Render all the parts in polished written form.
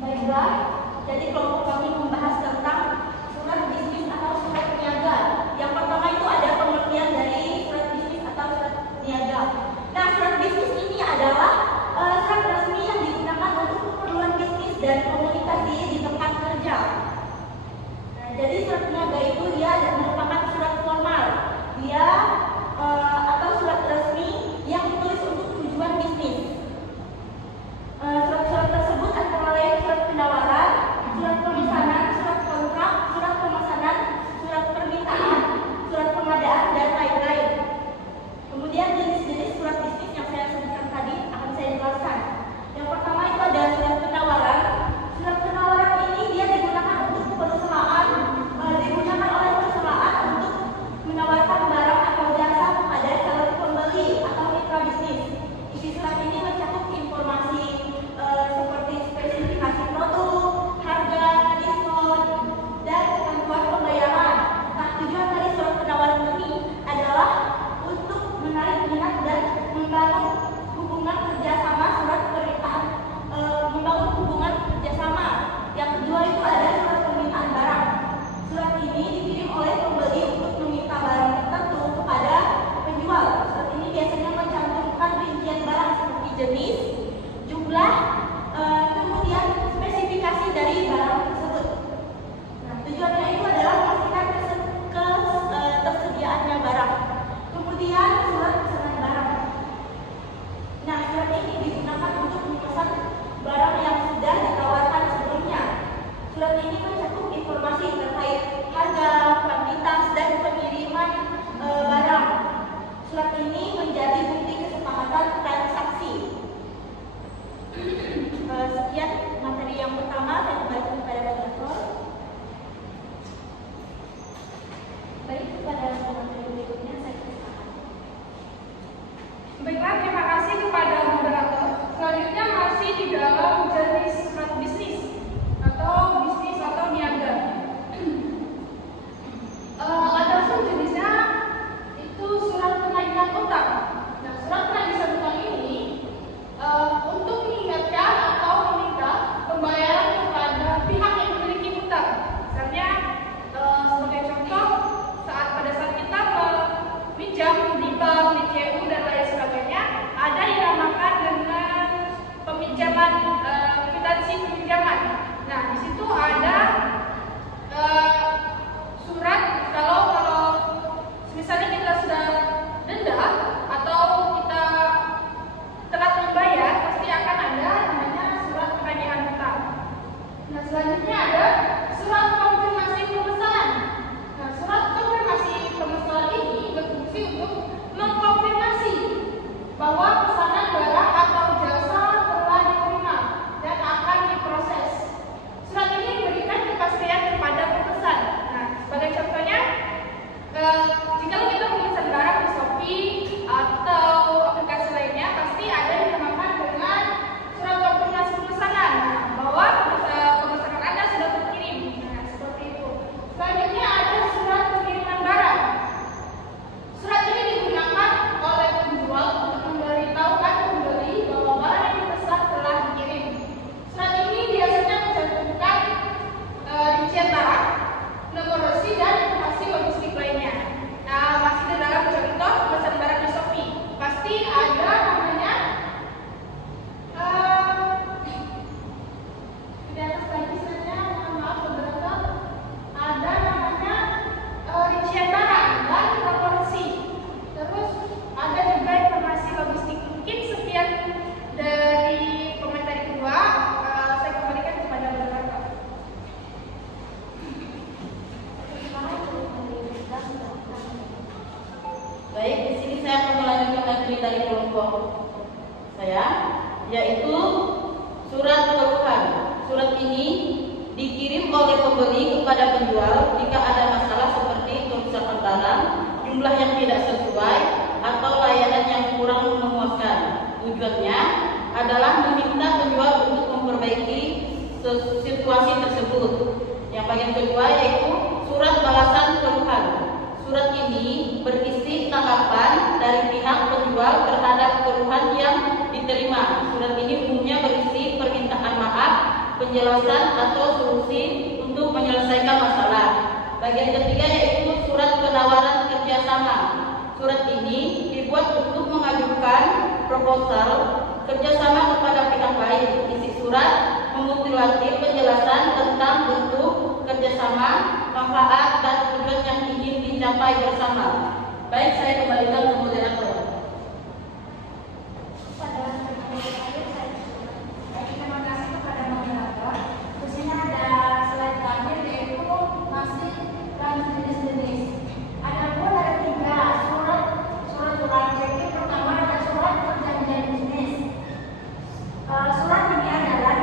Baiklah, jadi kelompok kami membahas tentang surat bisnis atau surat niaga. Yang pertama itu ada pengertian dari surat bisnis atau surat niaga. Nah, surat bisnis ini adalah surat resmi yang digunakan untuk keperluan bisnis dan komunikasi di tempat kerja. Nah, jadi surat niaga itu dia merupakan surat formal. Dia atau surat resmi yang ditulis untuk tujuan bisnis. Surat-surat tersebut antara lain surat penawaran, surat pemesanan, surat kontrak, surat pemesanan, surat permintaan, surat pengadaan, dan lain-lain. Kemudian jenis-jenis surat bisnis yang saya sebutkan tadi akan saya jelaskan. Yang pertama itu ada surat penawaran. Surat penawaran ini dia digunakan untuk perusahaan, digunakan oleh perusahaan untuk menawarkan barang atau jasa kepada calon pembeli atau mitra bisnis. Isi surat ini mencakup informasi seperti spesifikasi produk, harga, diskon, dan ketentuan pembayaran. Nah, tujuan dari surat penawaran ini adalah untuk menarik minat dan membangun hubungan kerjasama. Surat permintaan membangun hubungan kerjasama. Yang kedua itu ada surat permintaan barang. Surat ini dikirim oleh pembeli untuk meminta barang tertentu kepada penjual. Surat ini biasanya mencantumkan rincian barang seperti jenis, jumlah, kemudian spesifikasi dari barang tersebut. Nah, tujuannya itu adalah memastikan ketersediaannya barang. Kemudian surat pesanan barang. Nah, surat ini digunakan untuk memesan barang yang sudah ditawarkan sebelumnya. Surat ini mencakup informasi terkait harga, kuantitas, dan pengiriman barang. Surat ini menjadi bukti kesepakatan transaksi. Sekian materi yang pertama, saya kembali kepada moderator. Baik, kepada materi berikutnya saya persilakan. Baiklah, terima kasih kepada moderator. Selanjutnya masih di dalam jenis surat bisnis atau niaga. Ada pun jenisnya itu surat penagih utang. Nah, surat penagih utang ini untuk mengingatkan atau meminta pembayaran kepada pihak yang memiliki hutang. Misalnya sebagai contoh, pada saat kita meminjam di bank, di CU dan lain sebagainya, ada yang dinamakan dengan peminjaman, kwitansi peminjaman. Nah, di situ ada surat kalau misalnya kita sudah denda atau kita telat membayar, pasti akan ada namanya surat penagihan hutang. Nah, selanjutnya ada surat konfirmasi pemesanan. Nah, surat konfirmasi pemesanan ini berfungsi untuk mengkonfirmasi bahwa pesanan barang atau jasa telah diterima dan akan diproses. Surat ini memberikan kepastian kepada pemesan. Nah, sebagai contohnya, jika kita memesan barang di Shopee atau aplikasi lainnya, pasti ada yang dinamakan dengan surat konfirmasi pemesanan, bahwa pemesanan Anda sudah terkirim. Nah, seperti itu. Selanjutnya ada surat pengiriman barang. Surat ini digunakan oleh penjual untuk memberitahukan pembeli bahwa barang yang dipesan telah dikirim. Surat ini biasanya mencantumkan rincian barang, nomor resi, dan informasi logistik lainnya. Nah, masih di dalam contoh pemesan barang di Shopee, pasti ada namanya di atas lagi saja, mohon maaf beberapa, ada namanya rincian barang dan nomor resi. Terus ada juga informasi logistik. Mungkin sekian dari komentar kedua. Saya kembalikan kepada moderator. Baik, di sini saya akan melanjutkan materi dari kelompok saya, yaitu surat keluhan. Surat ini dikirim oleh pembeli kepada penjual jika ada masalah seperti kerusakan barang, jumlah yang tidak sesuai, atau layanan yang kurang memuaskan. Tujuannya adalah meminta penjual untuk memperbaiki situasi tersebut. Yang bagian kedua yaitu surat balasan keluhan. Surat ini berisi tanggapan dari pihak penjual terhadap keluhan yang diterima. Surat ini umumnya berisi permintaan maaf, penjelasan atau solusi untuk menyelesaikan masalah. Bagian ketiga yaitu surat penawaran kerjasama. Surat ini dibuat untuk mengajukan proposal kerjasama kepada pihak lain. Isi surat memutilasi penjelasan tentang bentuk kerjasama, manfaat, dan tujuan yang ingin dicapai bersama. Baik, saya kembalikan ke moderator. Terima kasih kepada moderator. Di sini ada slide terakhir yaitu masih dan jenis-jenis. Adapun ada 3 surat surat. Jadi pertama ada surat perjanjian bisnis. Surat ini adalah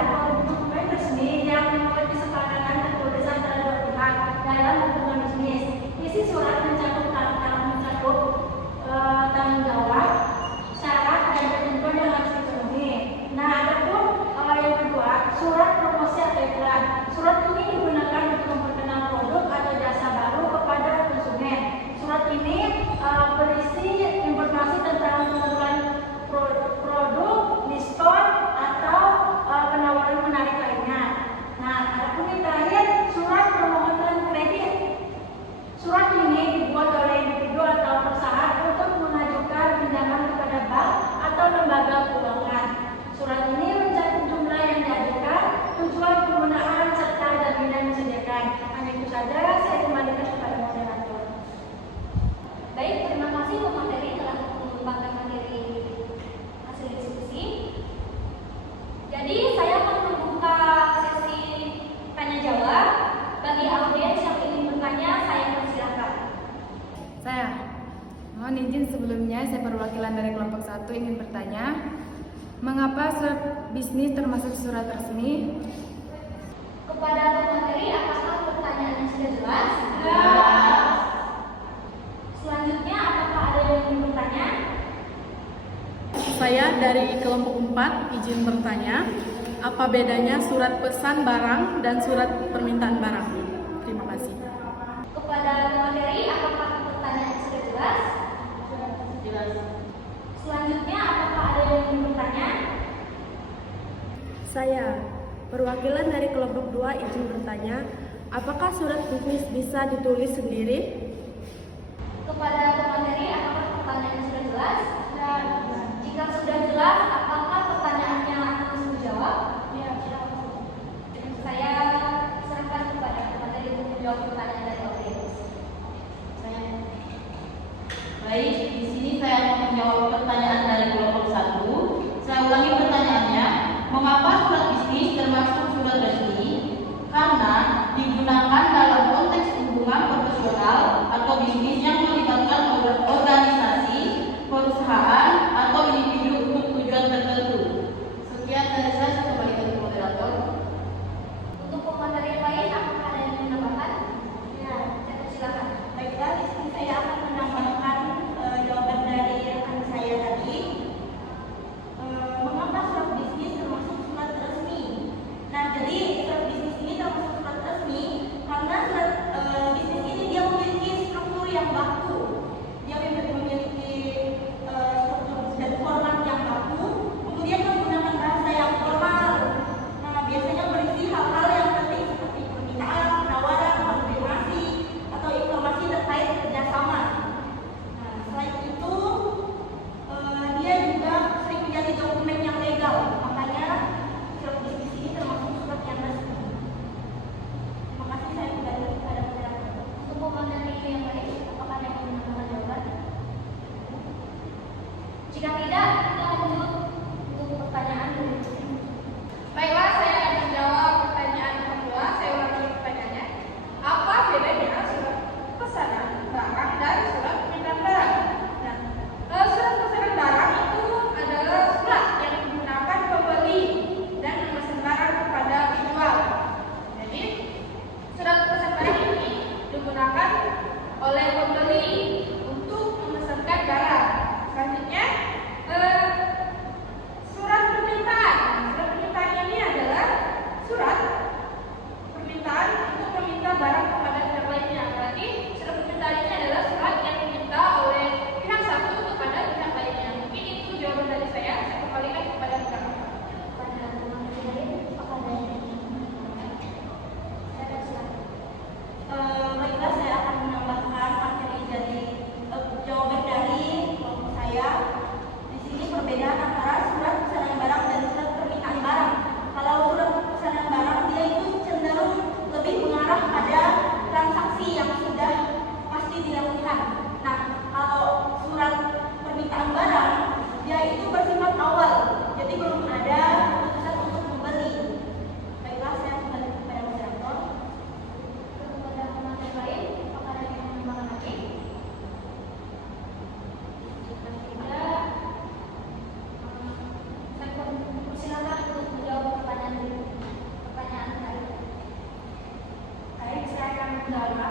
dokumen resmi yang memiliki kesepakatan tertulis antara dua pihak dalam hubungan bisnis. Isi surat mencakup tanggung jawab, syarat, dan ketentuan yang harus dipenuhi. Nah, adapun yang kedua, surat promosi atau iklan. Surat ini digunakan untuk memperkenalkan produk atau jasa baru kepada konsumen. Surat ini berisi informasi tentang ketentuan produk, diskon, atau penawaran menarik lainnya. Nah, adapun yang terakhir, surat permohonan kredit. Surat ini dibuat oleh individu atau perusahaan untuk mengajukan pinjaman kepada bank atau lembaga keuangan. Surat ini mencakup jumlah yang diajukan, tujuan penggunaan, serta jaminan yang disediakan. Hanya itu saja, saya kembalikan kepada moderator. Baik, terima kasih untuk materi telah mengembangkan materi hasil diskusi. Jadi saya akan membuka sesi tanya jawab. Bagi audiens yang ingin bertanya, saya persilakan. Saya mohon izin sebelumnya, saya perwakilan dari kelompok 1 ingin bertanya, mengapa surat bisnis termasuk surat resmi? Kepada pemateri, apakah pertanyaannya sudah jelas? Jelas. Selanjutnya, apakah ada yang ingin bertanya? Saya dari kelompok 4 izin bertanya, apa bedanya surat pesan barang dan surat permintaan barang? Terima kasih. Kepada pemateri, apakah pertanyaannya sudah jelas? Jelas. Selanjutnya, apakah ada yang ingin bertanya? Saya, perwakilan dari kelompok 2 izin bertanya, apakah surat bisnis bisa ditulis sendiri? Kepada pemateri, apakah pertanyaannya sudah jelas? Jika sudah jelas, apakah pertanyaannya akan langsung dijawab? Ya, Saya serahkan kepada pemateri untuk menjawab pertanyaan dari audiens. Baik, di sini saya akan menjawab pertanyaan dari kelompok 1. Saya ulangi pertanyaannya, mengapa surat bisnis termasuk surat resmi? Karena digunakan dalam konteks hubungan profesional atau bisnis yang melibatkan organisasi, perusahaan, atau individu untuk tujuan tertentu. undangan